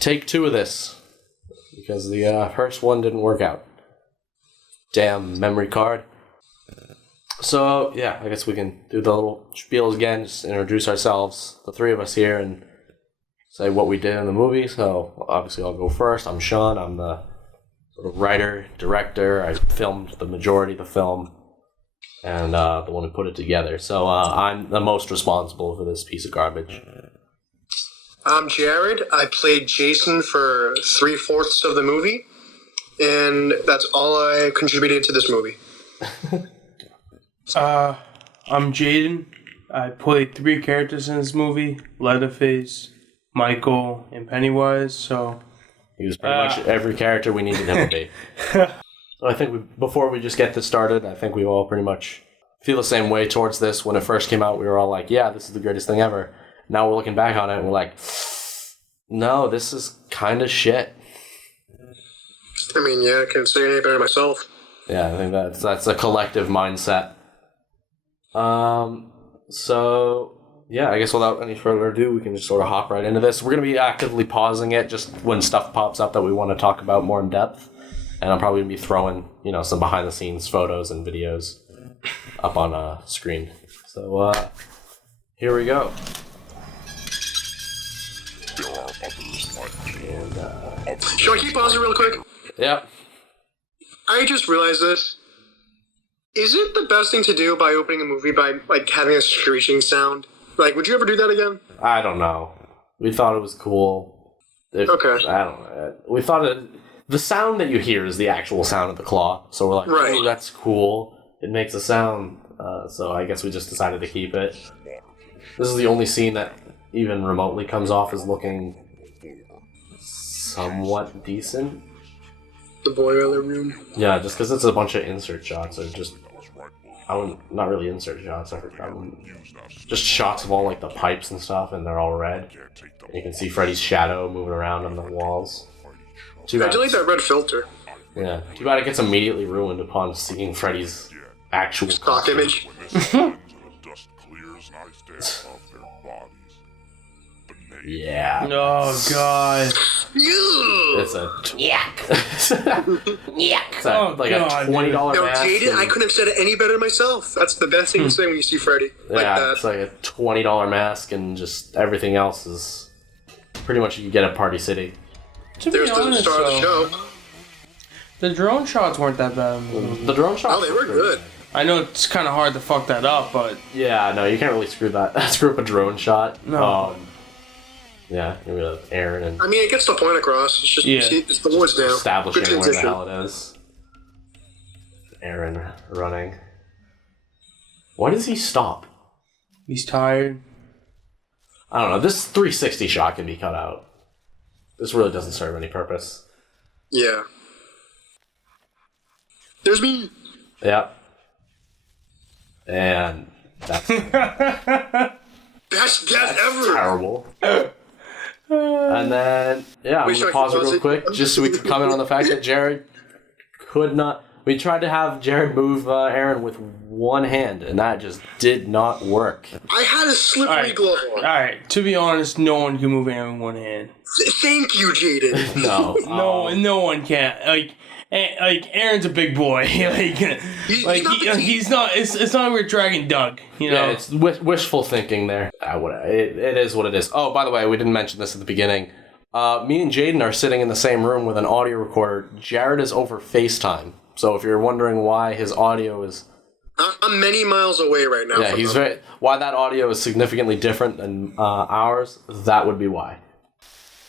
take 2 of this because the first one didn't work out. Damn memory card. So, yeah, I guess we can do the little spiel again, just introduce ourselves, the 3 of us here, and say what we did in the movie. So, obviously, I'll go first. I'm Sean. I'm the sort of writer, director. I filmed the majority of the film, and the one who put it together. So, I'm the most responsible for this piece of garbage. I'm Jared. I played Jason for 3/4 of the movie, and that's all I contributed to this movie. I'm Jaden. I played 3 characters in this movie: Leatherface, Michael, and Pennywise. So he was pretty much every character we needed him to be. So I think before we just get this started, I think we all pretty much feel the same way towards this. When it first came out, we were all like, "Yeah, this is the greatest thing ever." Now we're looking back on it and we're like, "No, this is kind of shit." I mean, yeah, I can't say any better myself. Yeah, I think that's a collective mindset. So, yeah, I guess without any further ado, we can just sort of hop right into this. We're going to be actively pausing it just when stuff pops up that we want to talk about more in depth. And I'm probably going to be throwing, some behind-the-scenes photos and videos up on a screen. So, here we go. And, Should I keep pausing real quick? Yep. I just realized this. Is it the best thing to do by opening a movie by, having a screeching sound? Would you ever do that again? I don't know. We thought it was cool. Okay. I don't know. We thought the sound that you hear is the actual sound of the claw. So we're like, right. Oh, that's cool. It makes a sound. So I guess we just decided to keep it. This is the only scene that even remotely comes off as looking somewhat decent. The boiler room? Yeah, just because it's a bunch of insert shots. Or just... not really insert shots. Just shots of all the pipes and stuff, and they're all red. And you can see Freddy's shadow moving around on the walls. I do like that red filter. Yeah, too bad it gets immediately ruined upon seeing Freddy's actual stock image. Yeah. Oh god. It's a yuck. It's a $20 mask. Jaden, I couldn't have said it any better myself. That's the best thing to say when you see Freddy. Yeah, it's like a $20 mask, and just everything else is pretty much you get at Party City. There's the star of the show. The drone shots weren't that bad. The drone shots. Oh, they were good. I know it's kind of hard to fuck that up, but yeah, no, you can't really screw up a drone shot. No. Yeah, you're gonna Aaron and. I mean, it gets the point across. It's just it's the woods now. Establishing where the hell it is. Aaron running. Why does he stop? He's tired. I don't know. This 360 shot can be cut out. This really doesn't serve any purpose. Yeah. There's me. Yeah. And that's best death ever. Terrible. And then, I'm going to pause it real quick, just so we can comment on the fact that Jared could not... We tried to have Jared move Aaron with one hand, and that just did not work. I had a slippery glove on. Alright, to be honest, no one can move Aaron with one hand. Thank you, Jaden. No. No one can. Aaron's a big boy. He's not. It's not like we're dragging Doug. Yeah, it's wishful thinking there. It is what it is. Oh, by the way, we didn't mention this at the beginning. Me and Jaden are sitting in the same room with an audio recorder. Jared is over FaceTime, so if you're wondering why his audio is, I'm many miles away right now. Yeah, why that audio is significantly different than ours. That would be why.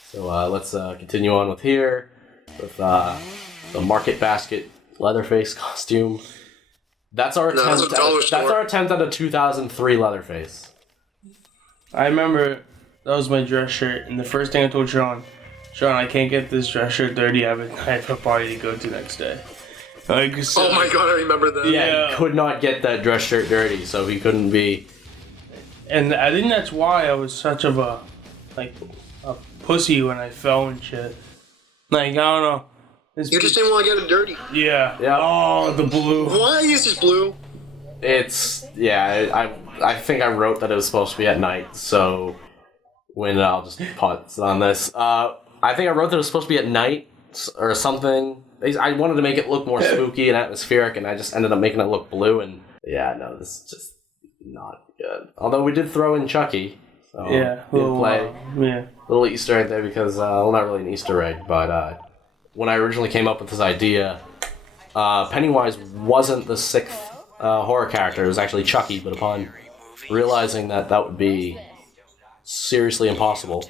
So let's continue on with here with the Market Basket Leatherface costume. That's our attempt. That's our attempt at a 2003 Leatherface. I remember that was my dress shirt, and the first thing I told Sean, I can't get this dress shirt dirty. I have a party to go to next day. Oh my god, I remember that. Yeah, he could not get that dress shirt dirty, so he couldn't be. And I think that's why I was such of a pussy when I fell and shit. I don't know. You just didn't want to get it dirty. Yeah. Yeah. Oh, the blue. Why is this blue? I think I wrote that it was supposed to be at night, so when I'll just pause on this. I I think I wrote that it was supposed to be at night or something. I wanted to make it look more spooky and atmospheric, and I just ended up making it look blue. And yeah, no, this is just not good. Although we did throw in Chucky. So Yeah, little Easter egg there because, well, not really an Easter egg, but when I originally came up with this idea, Pennywise wasn't the sixth horror character. It was actually Chucky, but upon realizing that would be seriously impossible,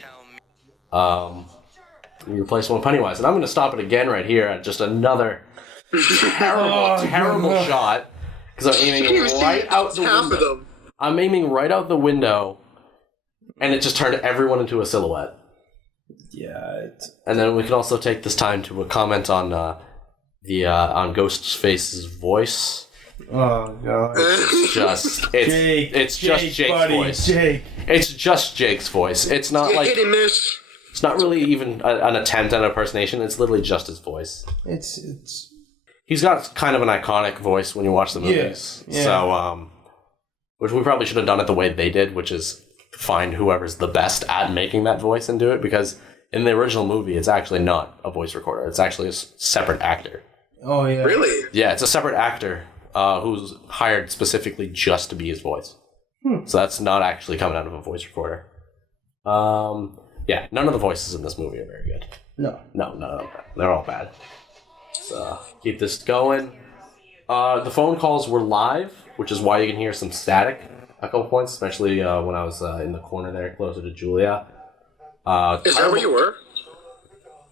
we replaced one with Pennywise. And I'm going to stop it again right here at just another terrible shot because I'm aiming right out the window. I'm aiming right out the window, and it just turned everyone into a silhouette. Yeah. And then we can also take this time to comment on on Ghostface's voice. Oh god. It's just Jake's buddy, voice. Jake. It's just Jake's voice. It's not like hit and miss. It's not really even an attempt at impersonation. It's literally just his voice. It's. He's got kind of an iconic voice when you watch the movies. Yeah. So which we probably should have done it the way they did, which is find whoever's the best at making that voice and do it, because in the original movie, it's actually not a voice recorder. It's actually a separate actor. Oh, yeah. Really? Yeah, it's a separate actor who's hired specifically just to be his voice. So that's not actually coming out of a voice recorder. Yeah, none of the voices in this movie are very good. No. No. They're all bad. So keep this going. The phone calls were live, which is why you can hear some static a couple points, especially when I was in the corner there closer to Julia. Is that where you were?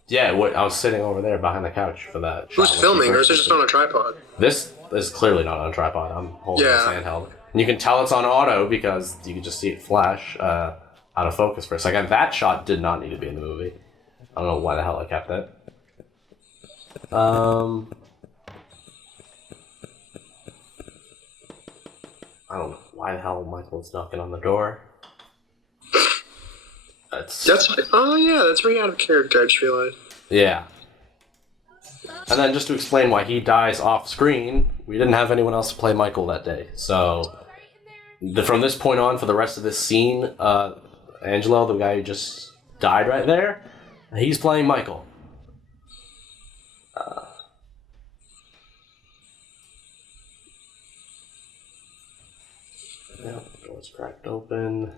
Yeah, I was sitting over there behind the couch for that. Who's filming, or is it just on a tripod? This is clearly not on a tripod. I'm holding this handheld. And you can tell it's on auto because you can just see it flash out of focus for a second. That shot did not need to be in the movie. I don't know why the hell I kept it. I don't know why the hell Michael's knocking on the door. That's very out of character, I just realized. Yeah. And then just to explain why he dies off screen, we didn't have anyone else to play Michael that day. So from this point on, for the rest of this scene, Angelo, the guy who just died right there, he's playing Michael. Yeah, door's cracked open.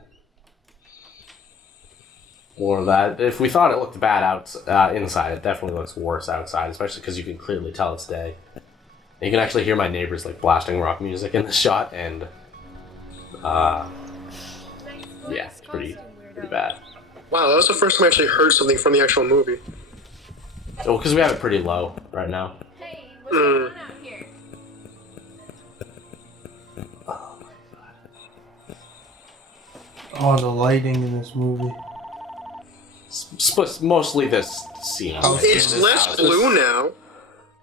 More of that. If we thought it looked bad inside, it definitely looks worse outside, especially because you can clearly tell it's day. And you can actually hear my neighbors like blasting rock music in the shot, and yeah, it's pretty bad. Wow, that was the first time I actually heard something from the actual movie. Well, because we have it pretty low right now. Hey, what's going on out here? Oh, the lighting in this movie. Mostly this scene. It's less blue now.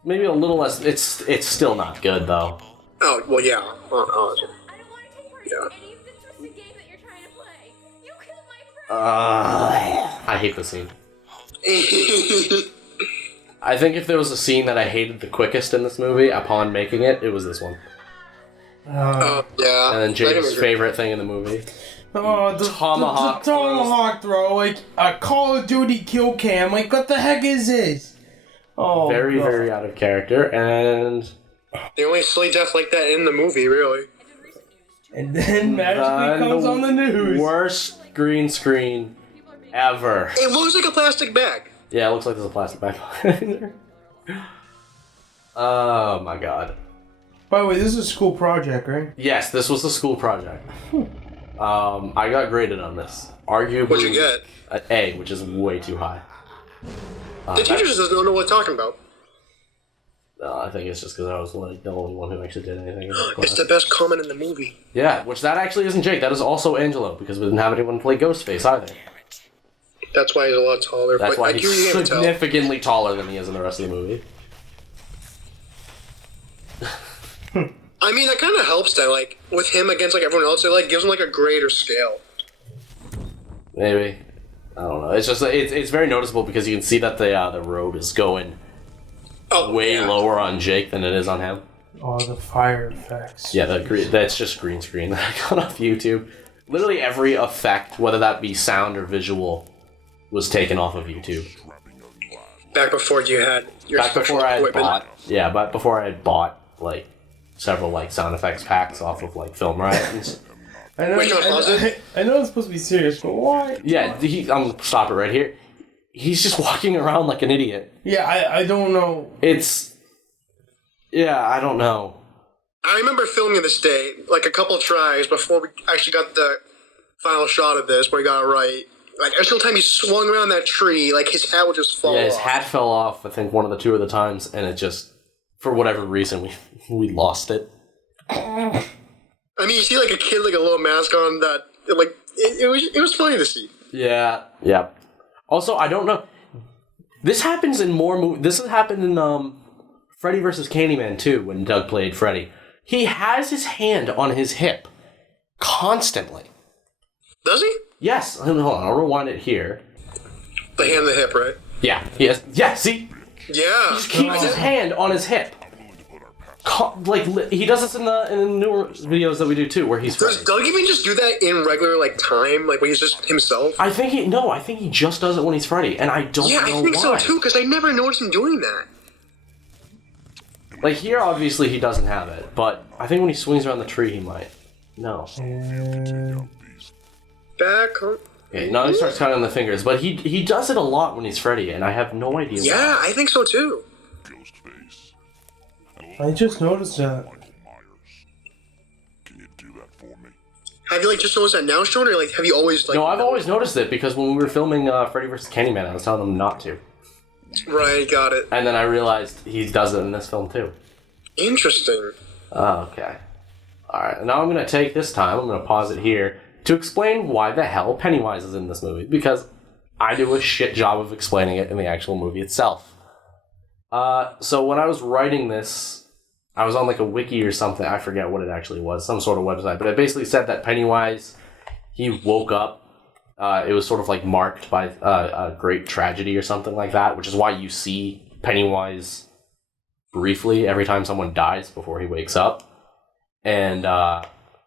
Maybe a little less. It's still not good though. Oh, well, yeah. I don't want to take part in any of the twisted game that you're trying to play. You killed my friend. I hate the scene. I think if there was a scene that I hated the quickest in this movie, upon making it, it was this one. Yeah. And then Jake's favorite thing in the movie. Oh, the tomahawk throw, like a Call of Duty kill cam. Like, what the heck is this? Oh, very, very out of character, and the only silly death like that in the movie, really. And then magically comes on the news. Worst green screen ever. It looks like a plastic bag. Yeah, it looks like there's a plastic bag behind there. Oh my god. By the way, this is a school project, right? Yes, this was a school project. I got graded on this. Arguably, What'd you get? An A, which is way too high. The teacher just doesn't know what they're talking about. I think it's just because I was like the only one who actually did anything in that class. It's the best comment in the movie. Yeah, which that actually isn't Jake. That is also Angelo, because we didn't have anyone play Ghostface either. That's why he's a lot taller. That's but why I he's you can't tell. significantly taller than he is in the rest of the movie. I mean, that kind of helps that, like, with him against, like, everyone else, it, like, gives him, like, a greater scale. Maybe. I don't know. It's just, it's very noticeable because you can see that the robe is going way lower on Jake than it is on him. Oh, the fire effects. Yeah, that's just green screen that I got off YouTube. Literally every effect, whether that be sound or visual, was taken off of YouTube. Back before you had your Back special before I had equipment. bought, yeah, but before I had bought like several like sound effects packs off of like Film Riot. I know, Wait, you wanna pause it? I know it's supposed to be serious, but why? Yeah, I'm gonna stop it right here. He's just walking around like an idiot. Yeah, I don't know. I don't know. I remember filming this day, like a couple of tries before we actually got the final shot of this, where he got it right. Like, every single time he swung around that tree, like, his hat would just fall Yeah, his off. hat fell off, I think, one of the two of the times, and it just, for whatever reason, we lost it. I mean, you see, like, a kid, like, a little mask on that, like, it was funny to see. Yeah. Also, I don't know. This happens in more movies. This has happened in Freddy vs. Candyman, too, when Doug played Freddy. He has his hand on his hip. Constantly. Does he? Yes. Hold on, I'll rewind it here. The hand, the hip, right? Yeah, he has. Yeah, see? Yeah. He just keeps his hand on his hip. He does this in the newer videos that we do too, where he's. Does Doug even just do that in regular like time, like when he's just himself? I think he just does it when he's Freddy, and I don't know why. Yeah, I think so too, because I never noticed him doing that. Like here, obviously he doesn't have it, but I think when he swings around the tree, he might. No. Back home. Okay, now he starts counting the fingers, but he does it a lot when he's Freddy, and I have no idea why. Yeah, I think so too. I just noticed that. Have you like just noticed that now, Sean, or like have you always like? No, I've always noticed it because when we were filming Freddy vs. Candyman, I was telling him not to. Right, got it. And then I realized he does it in this film too. Interesting. Oh, okay. Alright, now I'm going to take this time, I'm going to pause it here, to explain why the hell Pennywise is in this movie, because I do a shit job of explaining it in the actual movie itself. So when I was writing this, I was on like a wiki or something, I forget what it actually was, some sort of website, but it basically said that Pennywise, he woke up, it was sort of like marked by a great tragedy or something like that, which is why you see Pennywise briefly every time someone dies before he wakes up. And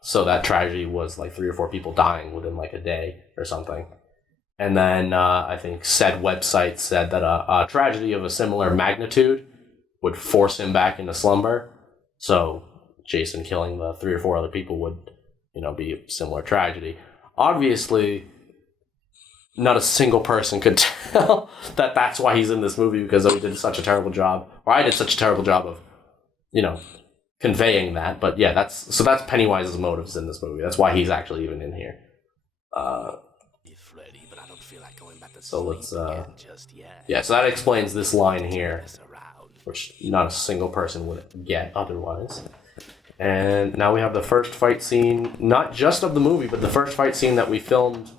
so that tragedy was like 3 or 4 people dying within like a day or something. And then I think said website said that a tragedy of a similar magnitude would force him back into slumber. So Jason killing the 3 or 4 other people would, be a similar tragedy. Obviously, not a single person could tell that that's why he's in this movie, because we did such a terrible job, or I did such a terrible job of, conveying that. But yeah, that's Pennywise's motives in this movie. That's why he's actually even in here. So let's so that explains this line here, which not a single person would get otherwise. And now we have the first fight scene, not just of the movie, but the first fight scene that we filmed,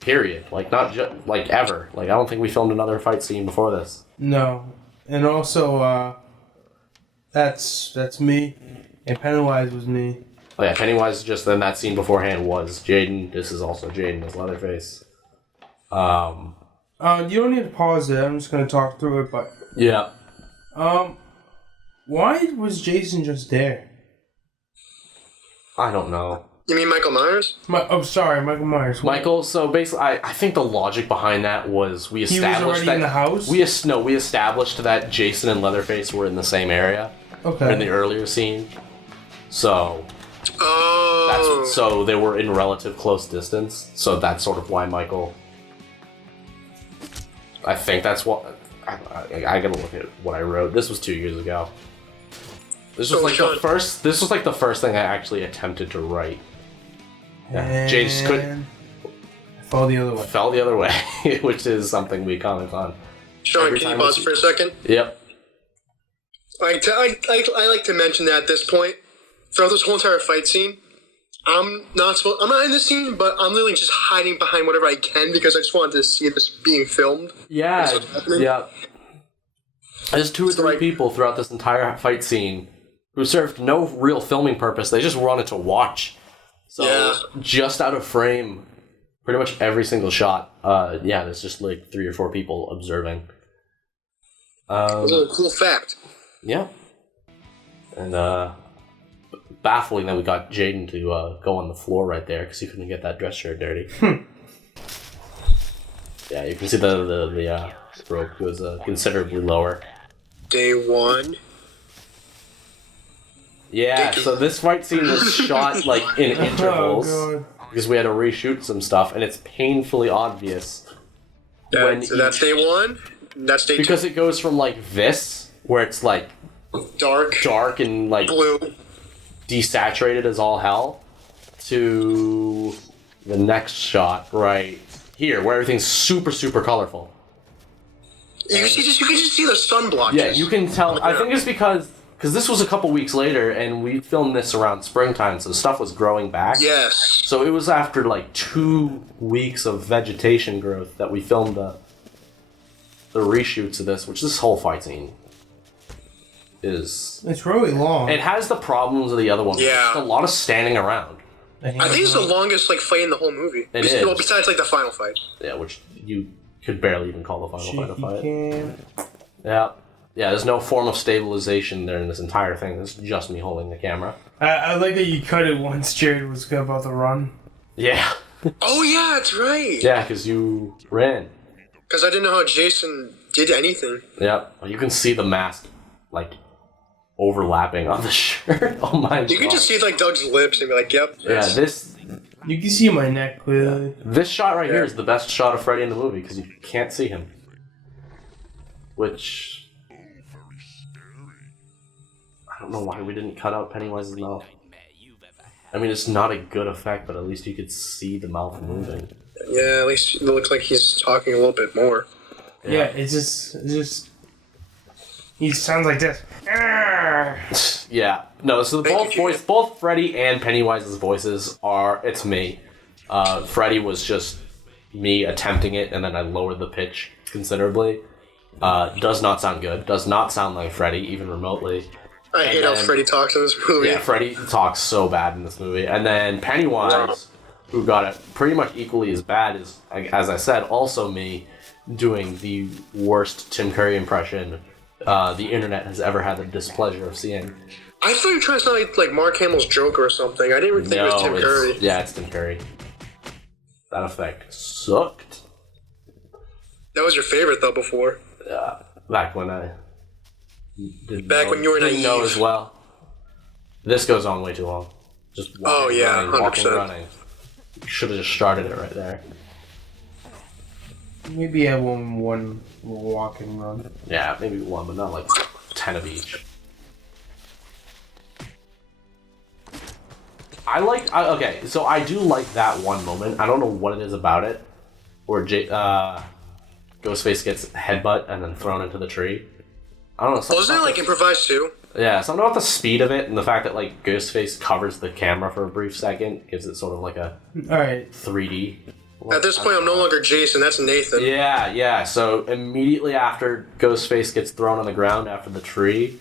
period. Like, not just, like, ever. Like, I don't think we filmed another fight scene before this. No. And also, that's me, and Pennywise was me. Oh yeah, Pennywise just then that scene beforehand was Jaden. This is also Jaden as Leatherface. You don't need to pause it, I'm just gonna talk through it, but... Yeah. Why was Jason just there? I don't know. You mean Michael Myers? Sorry, Michael Myers. Michael, so basically, I think the logic behind that was we established he was already that... in the house? We established that Jason and Leatherface were in the same area. Okay. In the earlier scene. So... Oh. So they were in relative close distance. So that's sort of why Michael... I think that's what... I gotta look at what I wrote. This was 2 years ago. This was like the first thing I actually attempted to write. Yeah, Jay just couldn't. Fell the other way. Fell the other way, which is something we comment on. Sean, can you pause for a second? Yep. I like to mention that at this point, throughout this whole entire fight scene, I'm not in this scene, but I'm literally just hiding behind whatever I can because I just wanted to see this being filmed. Yeah, yeah. There's 2 or 3 people throughout this entire fight scene who served no real filming purpose. They just wanted to watch. So, just out of frame, pretty much every single shot, there's just like 3 or 4 people observing. That's a cool fact. Yeah. And, baffling that we got Jaden to go on the floor right there because he couldn't get that dress shirt dirty. Yeah, you can see the rope was considerably lower. Day 1. Yeah, so this fight scene was shot like in intervals because we had to reshoot some stuff, and it's painfully obvious. So that's day 1. That's day 2. Because it goes from like this, where it's like dark and like blue, desaturated as all hell, to the next shot right here, where everything's super super colorful. You can just see the sun blotches. Yeah, you can tell. I think it's because this was a couple weeks later, and we filmed this around springtime, so stuff was growing back. Yes. So it was after like 2 weeks of vegetation growth that we filmed the reshoots of this, which this whole fight scene is. It's really long. It has the problems of the other one. Yeah. It's a lot of standing around. I think it's the longest fight in the whole movie. It is. Well, besides the final fight. Yeah, which you could barely even call the final fight. Can. Yeah. Yeah, there's no form of stabilization there in this entire thing. It's just me holding the camera. I like that you cut it once Jared was about to run. Yeah. Oh, yeah, that's right. Yeah, because you ran. Because I didn't know how Jason did anything. Yeah. You can see the mask, overlapping on the shirt. Oh my god. You can just see, Doug's lips and be like, yep. Yeah, this... You can see my neck clearly. This shot right here is the best shot of Freddy in the movie, because you can't see him. Which... I don't know why we didn't cut out Pennywise's mouth. I mean, it's not a good effect, but at least you could see the mouth moving. Yeah, at least it looks like he's talking a little bit more. Yeah, it's just... He sounds like this. Yeah. No, so both Freddy and Pennywise's voices are, it's me. Freddy was just me attempting it, and then I lowered the pitch considerably. Does not sound good. Does not sound like Freddy, even remotely. I hate how Freddy talks in this movie. Yeah, Freddy talks so bad in this movie. And then Pennywise, who got it pretty much equally as bad as I said, also me doing the worst Tim Curry impression the internet has ever had the displeasure of seeing. I thought you were trying to sound like Mark Hamill's Joker or something. I didn't even think it was Tim Curry. Yeah, it's Tim Curry. That effect sucked. That was your favorite, though, before. Yeah, back when I didn't when you were didn't naive. know as well. This goes on way too long. Just walking, running, walking, 100%. running. Should have just started it right there. Maybe have one walk and run. Yeah, maybe one, but not 10 of each. Okay, so I do like that one moment. I don't know what it is about it, where Ghostface gets headbutt and then thrown into the tree. I don't know. Wasn't it improvised too? Yeah, something about the speed of it and the fact that Ghostface covers the camera for a brief second gives it sort of a Alright. 3D. At this point, I'm no longer Jason. That's Nathan. Yeah. So immediately after Ghostface gets thrown on the ground after the tree,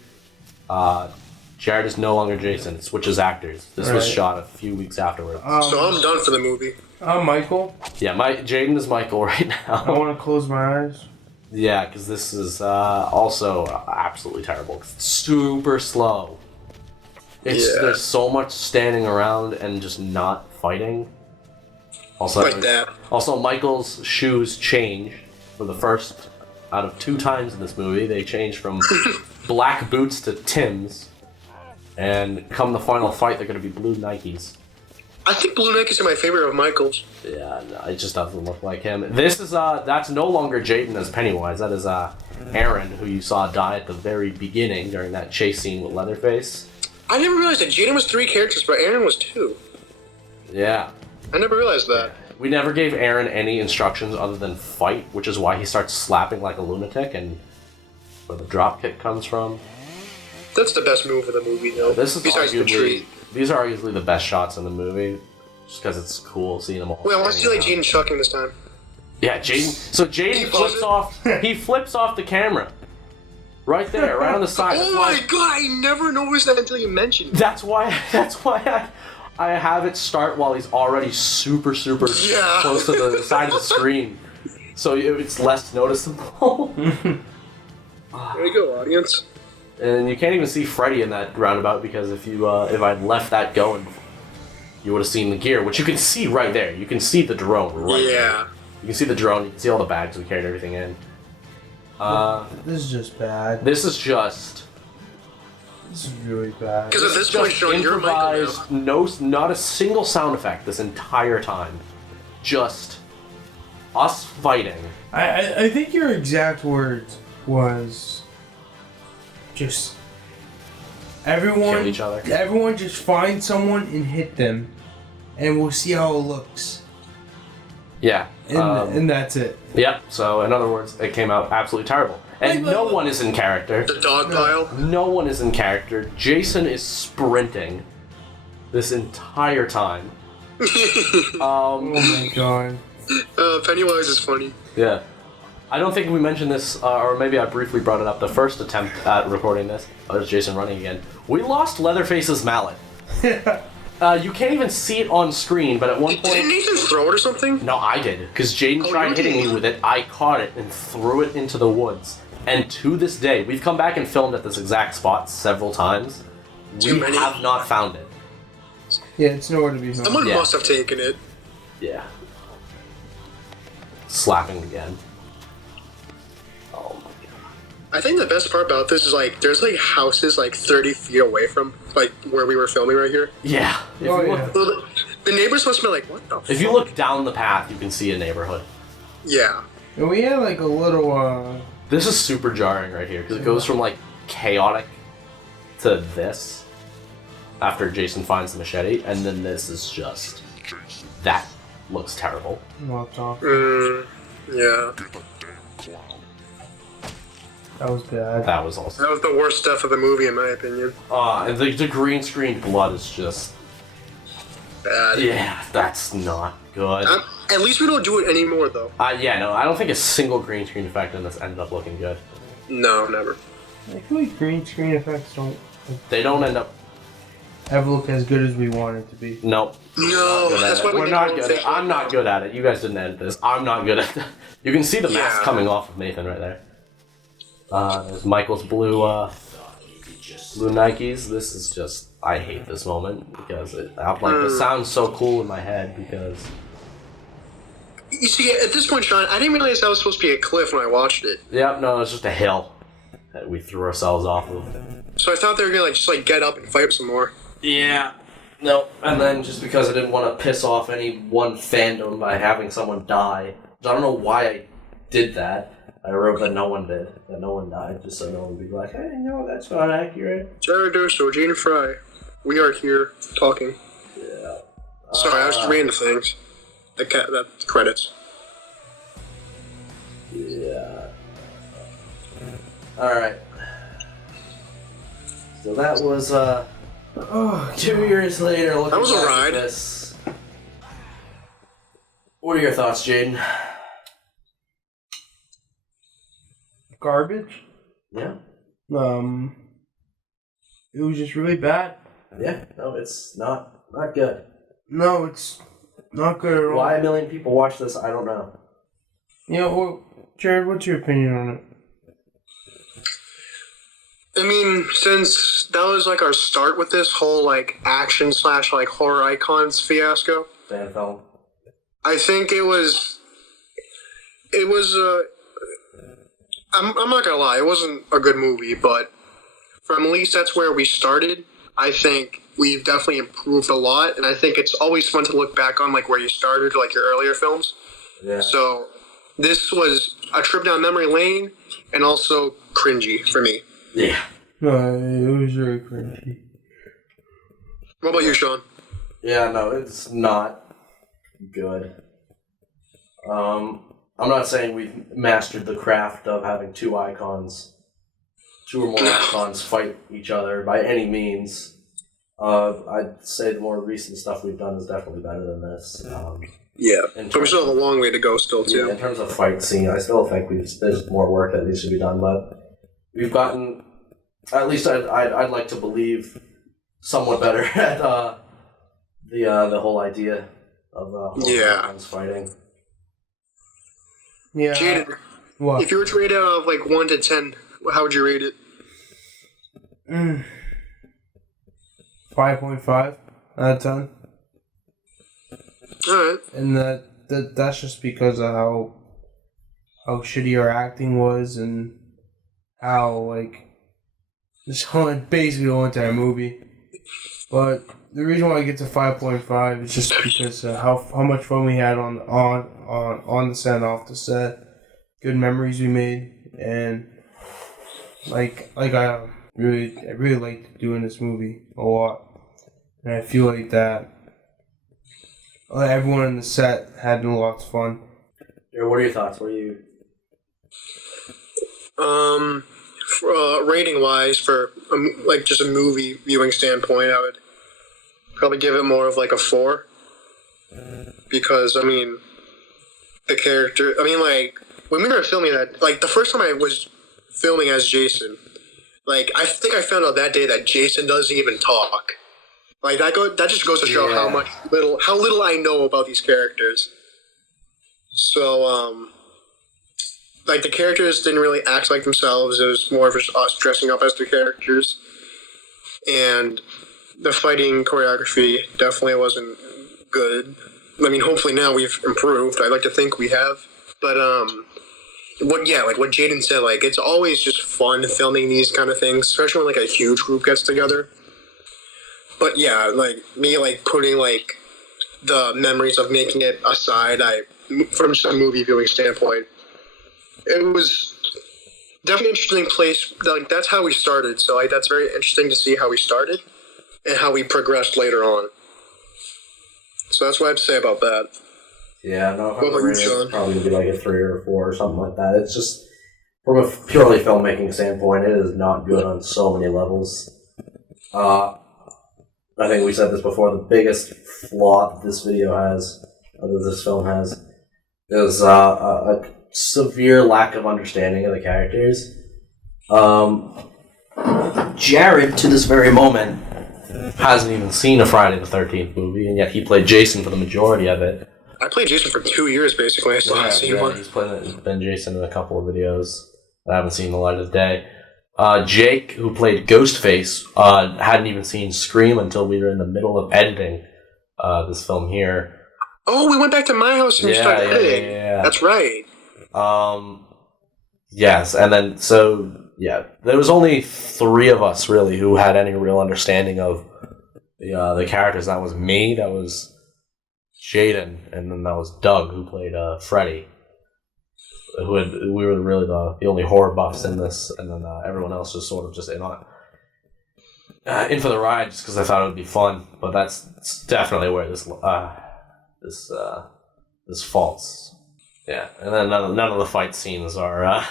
Jared is no longer Jason. It switches actors. This was shot a few weeks afterwards. So I'm done for the movie. I'm Michael. Yeah, Jaden is Michael right now. I want to close my eyes. Yeah, because this is also absolutely terrible. It's super slow. There's so much standing around and just not fighting. Also, Like that. Also, Michael's shoes change for the first out of 2 times in this movie. They change from black boots to Tim's, and come the final fight, they're going to be blue Nikes. I think blue Nikes are my favorite of Michael's. Yeah, no, it just doesn't look like him. This is that's no longer Jaden as Pennywise. That is Aaron, who you saw die at the very beginning during that chase scene with Leatherface. I never realized that Jaden was 3 characters, but Aaron was 2. Yeah. I never realized that. We never gave Aaron any instructions other than fight, which is why he starts slapping like a lunatic, and where the drop kick comes from. That's the best move of the movie, though. This is besides the tree. These are arguably the best shots in the movie, just because it's cool seeing them all. Wait, I want to see Jaden chucking this time. Yeah, Jaden. So Jaden flips off. He flips off the camera, right there, right on the side. Oh my god! I never noticed that until you mentioned it. That's why I have it start while he's already super close to the side of the screen, so it's less noticeable. There you go, audience. And you can't even see Freddy in that roundabout because if I'd left that going, you would have seen the gear, which you can see right there. You can see the drone right there. You can see the drone. You can see all the bags we carried everything in. This is just bad. This is really bad. Because at this point, Sean, you're Michael now. Not a single sound effect this entire time. Just us fighting. I think your exact words was just everyone Kill each other. Everyone just find someone and hit them, and we'll see how it looks. Yeah. And that's it. Yep. So in other words, it came out absolutely terrible. And no one is in character. The dog pile. No one is in character. Jason is sprinting this entire time. Oh my god. Pennywise is funny. Yeah. I don't think we mentioned this, or maybe I briefly brought it up the first attempt at recording this. Oh, there's Jason running again. We lost Leatherface's mallet. You can't even see it on screen, but at one point... Didn't Nathan throw it or something? No, I did. Because Jaden tried hitting me with it, I caught it and threw it into the woods. And to this day, we've come back and filmed at this exact spot several times. We have not found it. Yeah, it's nowhere to be found. Someone must have taken it. Yeah. Slapping again. Oh my god. I think the best part about this is, like, there's, like, houses, like, 30 feet away from, like, where we were filming right here. Yeah. The neighbors must be like, what the fuck? If you look down the path, you can see a neighborhood. Yeah. And we had, like, a little, This is super jarring right here, because it goes from, like, chaotic to this, after Jason finds the machete, and then this is just... That looks terrible. Yeah. That was bad. That was also... That was the worst stuff of the movie, in my opinion. And the green screen blood is just... Bad. Yeah, that's not good. At least we don't do it anymore, though. Yeah, no, I don't think a single green screen effect in this ended up looking good. No, never. I feel like green screen effects don't... They don't end up... ever look as good as we want it to be. Nope. No, that's why we're not good at it. I'm not good at it. You guys didn't edit this. I'm not good at it. You can see the mask coming off of Nathan right there. There's Michael's blue Nikes. This is just... I hate this moment because it sounds so cool in my head because... You see, at this point, Sean, I didn't realize that was supposed to be a cliff when I watched it. Yep, no, it's just a hill that we threw ourselves off of. So I thought they were gonna just get up and fight some more. Yeah. No, and then just because I didn't want to piss off any one fandom by having someone die, I don't know why I did that. I wrote that no one did, that no one died, just so no one would be like, hey, no, that's not accurate. Jared Durso, Gene Fry, we are here talking. Yeah. Sorry, I was just reading the things. The credits. Yeah. Alright. So that was, 2 years later, looking that was a back ride. at this. What are your thoughts, Jaden? Garbage? Yeah. It was just really bad. Yeah, no, it's not good. No, it's not good at all. Why a million people watch this, I don't know. Yeah, well, Jared, what's your opinion on it? I mean, since that was our start with this whole action / horror icons fiasco. Fan film. I think it was I'm not gonna lie, it wasn't a good movie, but from at least that's where we started. I think we've definitely improved a lot, and I think it's always fun to look back on where you started, your earlier films. Yeah. So this was a trip down memory lane, and also cringy for me. Yeah. No, it was very cringy. What about you, Sean? Yeah, no, it's not good. I'm not saying we've mastered the craft of having two or more icons fight each other by any means. I'd say the more recent stuff we've done is definitely better than this. Yeah, but we still have a long way to go still, too. Yeah, in terms of fight scene, I still think there's more work that needs to be done, but we've gotten, at least I'd like to believe, somewhat better at the whole idea of icons fighting. Yeah. Jaden, what? if you were to rate it out of 1 to 10, how would you rate it? 5.5 out of 10. Alright. And that's just because of how shitty our acting was and how like this whole basically the whole entire movie. But the reason why I get to 5.5 is just because of how much fun we had on the set and off the set, good memories we made, and I really liked doing this movie a lot, and I feel like that everyone on the set had lots of fun. What are your thoughts? What are you? Rating wise, for like just a movie viewing standpoint, I would probably give it more of like a 4, because I mean the character. I mean, like when we were filming that, like the first time I was filming as Jason, like I think I found out that day that Jason doesn't even talk. Like that just goes to show how little I know about these characters. So like the characters didn't really act like themselves. It was more of just us dressing up as the characters, and the fighting choreography definitely wasn't good. I mean, hopefully now we've improved. I'd like to think we have, but what Jaden said, like it's always just fun filming these kind of things, especially when like a huge group gets together. But yeah, like me, like putting like the memories of making it aside, from just a movie viewing standpoint, it was definitely an interesting place. Like that's how we started, so like that's very interesting to see how we started and how we progressed later on. So that's what I have to say about that. Yeah, no, what about you, Sean? It's probably going to be like a 3 or a 4 or something like that. It's just, from a purely filmmaking standpoint, it is not good on so many levels. I think we said this before, the biggest flaw that this film has, is a severe lack of understanding of the characters. Jared, to this very moment, hasn't even seen a Friday the 13th movie, and yet he played Jason for the majority of it. I played Jason for 2 years, basically. I still haven't seen one. He's been Jason in a couple of videos that I haven't seen the light of day. Jake, who played Ghostface, hadn't even seen Scream until we were in the middle of editing this film here. Oh, we went back to my house and we started editing. Yeah. That's right. Yes, and then, so, yeah, there was only 3 of us, really, who had any real understanding of the characters. That was me, that was Jaden, and then that was Doug, who played Freddy. We were really the only horror buffs in this, and then everyone else was sort of just in for the ride, just because I thought it would be fun. But that's definitely where this faults. Yeah, and then none of the fight scenes are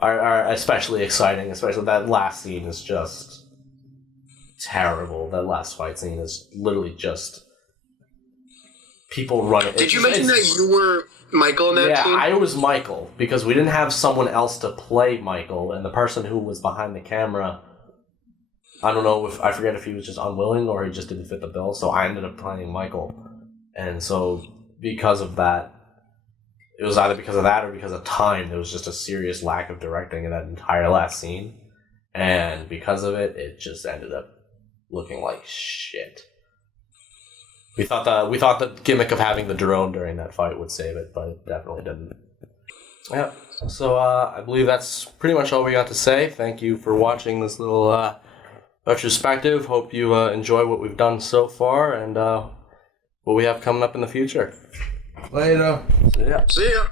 especially exciting. Especially that last scene is just terrible. That last fight scene is literally just people running. Did you mention that you were Michael in that scene? Yeah, I was Michael, because we didn't have someone else to play Michael, and the person who was behind the camera, I don't know I forget if he was just unwilling or he just didn't fit the bill, so I ended up playing Michael. And so, because of that, it was either because of that or because of time, there was just a serious lack of directing in that entire last scene. And because of it, it just ended up looking like shit. We thought the gimmick of having the drone during that fight would save it, but it definitely didn't. Yeah, so I believe that's pretty much all we got to say. Thank you for watching this little retrospective. Hope you enjoy what we've done so far and what we have coming up in the future. Later. See ya. See ya.